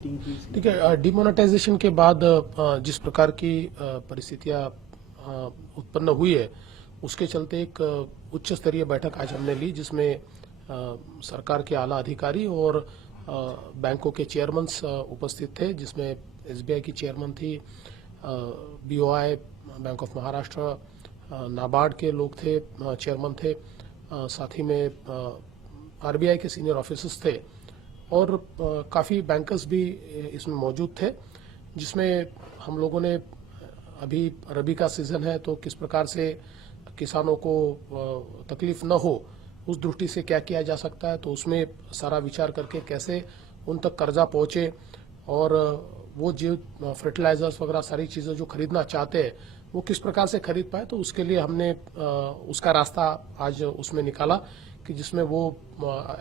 ठीक है। डिमोनेटाइजेशन के बाद जिस प्रकार की परिस्थितियां उत्पन्न हुई है उसके चलते एक उच्च स्तरीय बैठक आज हमने ली, जिसमें सरकार के आला अधिकारी और बैंकों के चेयरमैन उपस्थित थे, जिसमें एसबीआई की चेयरमैन थी, BOI, bank of Maharashtra, NABARD के लोग थे, चेयरमैन थे, साथ ही में आरबीआई के सीनियर ऑफिसर्स थे और काफ़ी बैंकर्स भी इसमें मौजूद थे, जिसमें हम लोगों ने अभी रबी का सीजन है तो किस प्रकार से किसानों को तकलीफ न हो उस दृष्टि से क्या किया जा सकता है, तो उसमें सारा विचार करके कैसे उन तक कर्जा पहुंचे और वो जो फर्टिलाइजर्स वगैरह सारी चीज़ें जो खरीदना चाहते हैं वो किस प्रकार से खरीद पाए, तो उसके लिए हमने उसका रास्ता आज उसमें निकाला कि जिसमें वो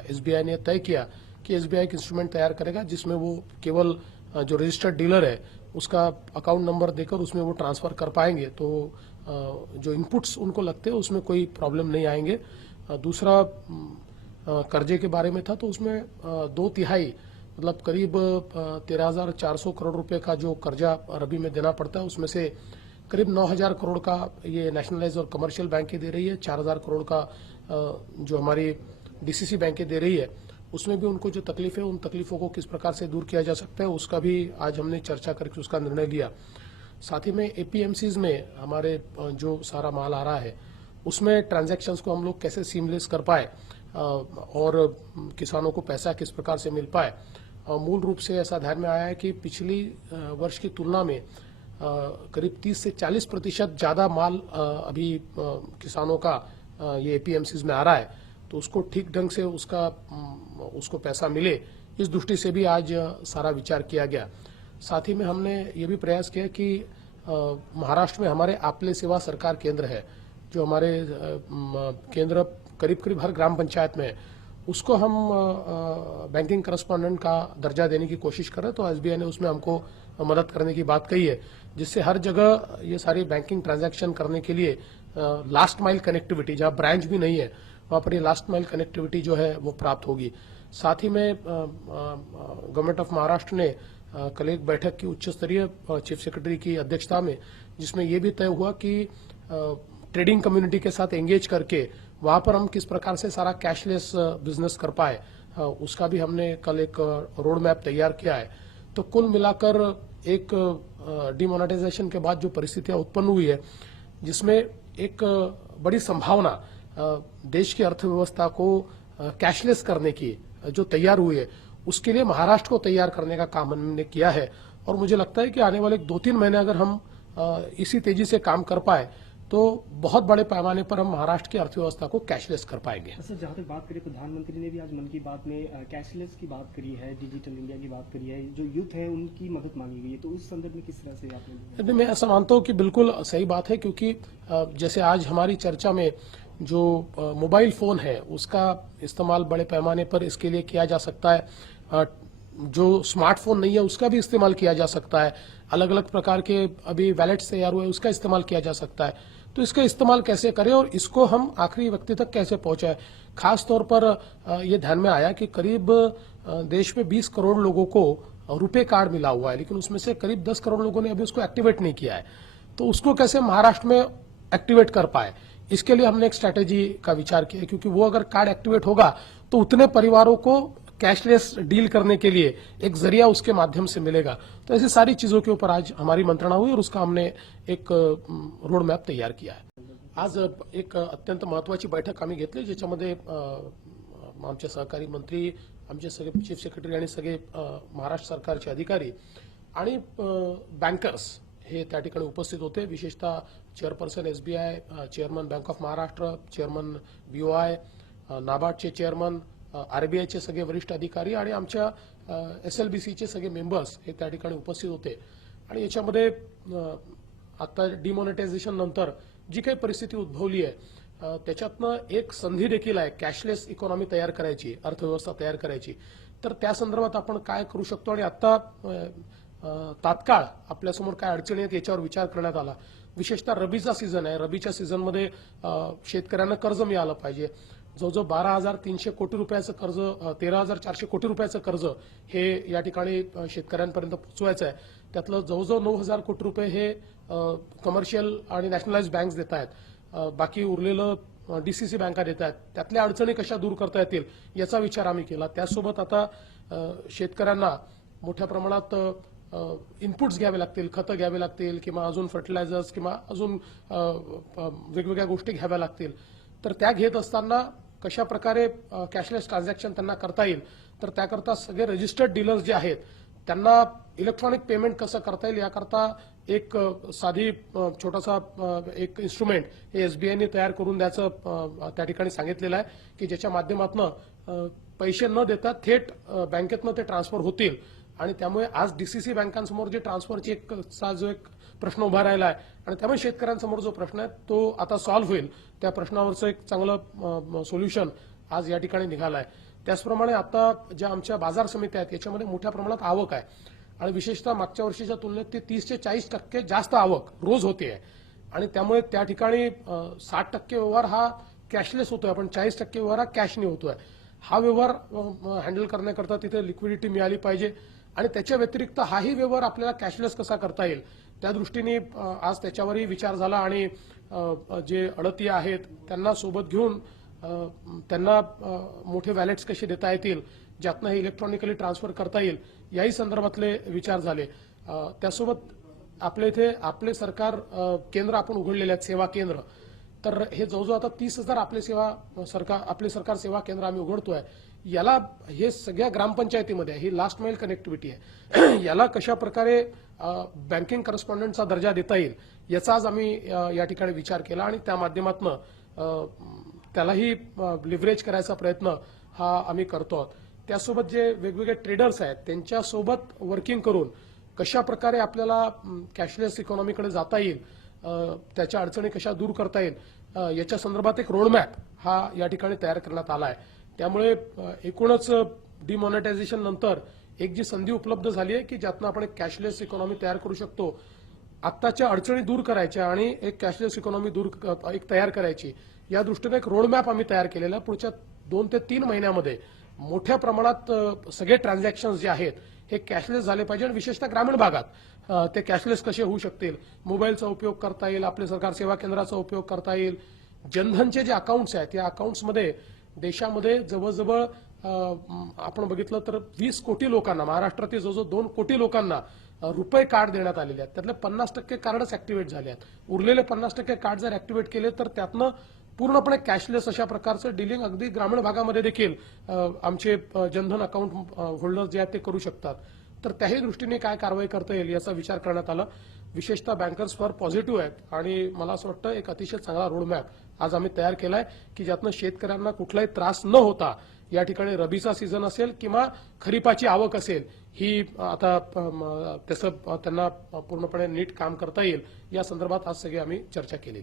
एसबीआई ने तय किया कि एसबीआई एक इंस्ट्रूमेंट तैयार करेगा जिसमें वो केवल जो रजिस्टर्ड डीलर है उसका अकाउंट नंबर देकर उसमें वो ट्रांसफर कर पाएंगे, तो जो इनपुट्स उनको लगते हैं उसमें कोई प्रॉब्लम नहीं आएंगे। दूसरा कर्जे के बारे में था, तो उसमें 2/3 मतलब करीब 13,400 करोड़ रुपए का जो कर्जा रबी में देना पड़ता है उसमें से करीब 9,000 करोड़ का ये नेशनलाइज और कमर्शियल बैंकें दे रही है, 4,000 करोड़ का जो हमारी डीसीसी बैंकें दे रही है, उसमें भी उनको जो तकलीफ है उन तकलीफों को किस प्रकार से दूर किया जा सकता है उसका भी आज हमने चर्चा करके उसका निर्णय लिया। साथ ही में एपीएमसीज में हमारे जो सारा माल आ रहा है उसमें ट्रांजैक्शंस को हम लोग कैसे सीमलेस कर पाए और किसानों को पैसा किस प्रकार से मिल पाए। मूल रूप से ऐसा ध्यान में आया है कि पिछली वर्ष की तुलना में करीब 30 से 40% ज्यादा माल अभी किसानों का ये एपीएमसीज में आ रहा है, तो उसको ठीक ढंग से उसको पैसा मिले इस दृष्टि से भी आज सारा विचार किया गया। साथ ही में हमने ये भी प्रयास किया कि महाराष्ट्र में हमारे आपले सेवा सरकार केंद्र है, जो हमारे केंद्र करीब करीब हर ग्राम पंचायत में है, उसको हम बैंकिंग करस्पॉन्डेंट का दर्जा देने की कोशिश कर रहे हैं। तो एसबीआई ने उसमें हमको मदद करने की बात कही है, जिससे हर जगह ये सारी बैंकिंग ट्रांजैक्शन करने के लिए लास्ट माइल कनेक्टिविटी, जहां ब्रांच भी नहीं है वहां पर ये लास्ट माइल कनेक्टिविटी जो है वो प्राप्त होगी। साथ ही में गवर्नमेंट ऑफ महाराष्ट्र ने कल एक बैठक की उच्च स्तरीय चीफ सेक्रेटरी की अध्यक्षता में, जिसमें ये भी तय हुआ कि ट्रेडिंग कम्युनिटी के साथ एंगेज करके वहां पर हम किस प्रकार से सारा कैशलेस बिजनेस कर पाए, उसका भी हमने कल एक रोड मैप तैयार किया है। तो कुल मिलाकर एक डिमोनेटाइजेशन के बाद जो परिस्थितियां उत्पन्न हुई है, जिसमें एक बड़ी संभावना देश की अर्थव्यवस्था को कैशलेस करने की जो तैयार हुई है, उसके लिए महाराष्ट्र को तैयार करने का काम हमने किया है। और मुझे लगता है कि आने वाले 2-3 महीने अगर हम इसी तेजी से काम कर पाए तो बहुत बड़े पैमाने पर हम महाराष्ट्र की अर्थव्यवस्था को कैशलेस कर पाएंगे। सर, जहाँ तक बात करें, प्रधानमंत्री ने भी आज मन की बात में कैशलेस की बात करी है, डिजिटल इंडिया की बात करी है, जो यूथ है उनकी मदद मांगी गई है, तो उस संदर्भ में किस तरह से आपने? मैं ऐसा मानता हूँ कि बिल्कुल सही बात है, क्योंकि जैसे आज हमारी चर्चा में जो मोबाइल फोन है उसका इस्तेमाल बड़े पैमाने पर इसके लिए किया जा सकता है, जो स्मार्टफोन नहीं है उसका भी इस्तेमाल किया जा सकता है, अलग अलग प्रकार के अभी वैलेट्स तैयार हुए उसका इस्तेमाल किया जा सकता है। तो इसका इस्तेमाल कैसे करें और इसको हम आखिरी व्यक्ति तक कैसे पहुंचाएं। खास तौर पर ये ध्यान में आया कि करीब देश में 20 करोड़ लोगों को रुपे कार्ड मिला हुआ है, लेकिन उसमें से करीब 10 करोड़ लोगों ने अभी उसको एक्टिवेट नहीं किया है। तो उसको कैसे महाराष्ट्र में एक्टिवेट कर पाए, इसके लिए हमने एक स्ट्रैटेजी का विचार किया, क्योंकि वो अगर कार्ड एक्टिवेट होगा तो उतने परिवारों को कैशलेस डील करने के लिए एक जरिया उसके माध्यम से मिलेगा। तो ऐसी सारी चीजों के ऊपर आज हमारी मंत्रणा हुई और उसका हमने एक रोड मॅप तयार किया आहे। आज एक अत्यंत महत्वाची बैठक आम्ही घेतली, ज्याच्यामध्ये आमचे सहकारी मंत्री, आमचे सगळे चीफ सेक्रेटरी आणि सगळे महाराष्ट्र सरकारचे अधिकारी आणि बँकर्स हे त्या ठिकाणी उपस्थित होते। विशेषतः chairperson SBI, chairman bank of Maharashtra, chairman BOI, नाबार्डचे चेअरमन, आरबीआयचे सगळे वरिष्ठ अधिकारी आणि आमच्या एसएलबीसीचे सगळे मेंबर्स हे त्या ठिकाणी उपस्थित होते। आणि याच्यामध्ये आता डिमॉनिटायझेशन नंतर जी काही परिस्थिती उद्भवली आहे त्याच्यातनं एक संधी देखील आहे कॅशलेस इकॉनॉमी तयार करायची, अर्थव्यवस्था तयार करायची। तर त्या संदर्भात आपण काय करू शकतो आणि आता तात्काळ आपल्यासमोर काय अडचणी आहेत याच्यावर विचार करण्यात आला। विशेषतः रबीचा सीझन आहे, रबीच्या सीझनमध्ये शेतकऱ्यांना कर्ज मिळालं पाहिजे, जवळजवळ 12,300 कोटी रुपयाचं कर्ज 13,400 कोटी रुपयाचं कर्ज हे या ठिकाणी शेतकऱ्यांपर्यंत पोहोचवायचं आहे. त्यातलं जवळजवळ 9,000 कोटी रुपये हे कमर्शियल आणि नॅशनलाइज बँक्स देत आहेत. बाकी उरलेलं डीसीसी बँका देत आहेत. त्यातल्या अडचणी कशा दूर करता येतील याचा विचार आम्ही केला. त्यासोबत आता शेतकऱ्यांना मोठ्या प्रमाणात इनपुट्स घ्यावे लागतील, खतं घ्यावी लागतील किंवा अजून फर्टिलायझर्स किंवा अजून वेगवेगळ्या गोष्टी घ्याव्या लागतील. तर त्या घेत असताना कशा प्रकारे कॅशलेस ट्रान्झॅक्शन त्यांना करता येईल, तर त्याकरता सगळे रजिस्टर्ड डीलर्स जे आहेत त्यांना इलेक्ट्रॉनिक पेमेंट कसं करता येईल याकरता एक साधी छोटासा एक इन्स्ट्रुमेंट हे एसबीआयने तयार करून द्यायचं त्या ठिकाणी सांगितलेलं आहे की ज्याच्या माध्यमातून पैसे न देता थेट बँकेतनं ते ट्रान्सफर होतील. आणि त्यामुळे आज डीसीसी बँकांसमोर जे ट्रान्सफरची जो एक प्रश्न उभा राहिला आहे आणि त्यामुळे शेतकऱ्यांसमोर जो प्रश्न आहे तो आता सॉल्व्ह होईल. त्या प्रश्नावरचं एक चांगलं सोल्युशन आज या ठिकाणी निघालं आहे. त्याचप्रमाणे आता ज्या आमच्या बाजार समित्या आहेत याच्यामध्ये मोठ्या प्रमाणात आवक आहे आणि विशेषतः मागच्या वर्षीच्या तुलनेत ते 30 ते 40% जास्त आवक रोज होते आहे. आणि त्यामुळे त्या ठिकाणी 60% व्यवहार हा कॅशलेस होतोय, पण 40% व्यवहार हा कॅशने होतोय. हा व्यवहार हँडल करण्याकरता तिथे लिक्विडिटी मिळाली पाहिजे आणि त्याच्या व्यतिरिक्त हाही व्यवहार आपल्याला कॅशलेस कसा करता येईल त्या दृष्टीने आज त्याच्यावरही विचार झाला आणि जे अडती आहेत त्यांना सोबत घेऊन त्यांना मोठे वॅलेट्स कसे देता येतील ज्यातनं हे इलेक्ट्रॉनिकली ट्रान्सफर करता येईल याही संदर्भातले विचार झाले. त्यासोबत आपल्या इथे आपले सरकार केंद्र आपण उघडलेले आहेत, सेवा केंद्र. तर हे जवळजवळ आता 30,000 आपले सरकार सेवा केंद्र आम्ही उघडतोय. याला हे सगळ्या ग्रामपंचायतीमध्ये ही लास्ट माइल कनेक्टिव्हिटी आहे. याला कशा प्रकारे बँकिंग करस्पॉन्डंटचा दर्जा देता येईल याचा आज आम्ही या ठिकाणी विचार केला आणि त्या माध्यमातून त्यालाही लिव्हरेज करायचा प्रयत्न हा आम्ही करतो आहोत. त्यासोबत जे वेगवेगळे ट्रेडर्स आहेत त्यांच्यासोबत वर्किंग करून कशा प्रकारे आपल्याला कॅशलेस इकॉनॉमीकडे जाता येईल, त्याच्या अडचणी कशा दूर करता येईल याच्या संदर्भात एक रोडमॅप हा या ठिकाणी तयार करण्यात आला आहे. त्यामुळे एकूणच डिमॉनिटायझेशन नंतर एक जी संधी उपलब्ध झाली आहे की ज्यातनं आपण एक कॅशलेस इकॉनॉमी तयार करू शकतो. आत्ताच्या अडचणी दूर करायच्या आणि एक कॅशलेस इकॉनॉमी एक तयार करायची या दृष्टीने एक रोडमॅप आम्ही तयार केलेला आहे. पुढच्या 2 ते 3 महिन्यामध्ये मोठ्या प्रमाणात सगळे ट्रान्झॅक्शन्स जे आहेत हे कॅशलेस झाले पाहिजे आणि विशेषतः ग्रामीण भागात ते कॅशलेस कसे होऊ शकतील. मोबाईलचा उपयोग करता येईल, आपले सरकार सेवा केंद्राचा उपयोग करता येईल. जनधनचे जे अकाउंट्स आहेत या अकाउंट्समध्ये देशामध्ये जवळजवळ आपण बघितलं तर 20 कोटी लोकांना, महाराष्ट्रातील जवळजवळ 2 कोटी लोकांना रुपये कार्ड देण्यात आलेले आहेत. त्यातले 50% कार्डच ऍक्टिव्हेट झाले आहेत. उरलेले 50% कार्ड जर ऍक्टिव्हेट केले तर त्यातनं पूर्णपणे कॅशलेस अशा प्रकारचं डिलिंग अगदी ग्रामीण भागामध्ये देखील आमचे जनधन अकाउंट होल्डर्स जे आहेत ते करू शकतात. तर त्याही दृष्टीने काय कारवाई करता येईल याचा विचार करण्यात आला. विशेषतः बँकर्स फार पॉझिटिव्ह आहेत आणि मला असं वाटतं एक अतिशय चांगला रोडमॅप आज आम्ही तयार केलाय की ज्यातनं शेतकऱ्यांना कुठलाही त्रास न होता या ठिकाणी रबीचा सीझन असेल किंवा खरीपाची आवक असेल ही आता त्याचं त्यांना पूर्णपणे नीट काम करता येईल या संदर्भात आज सगळी आम्ही चर्चा केली.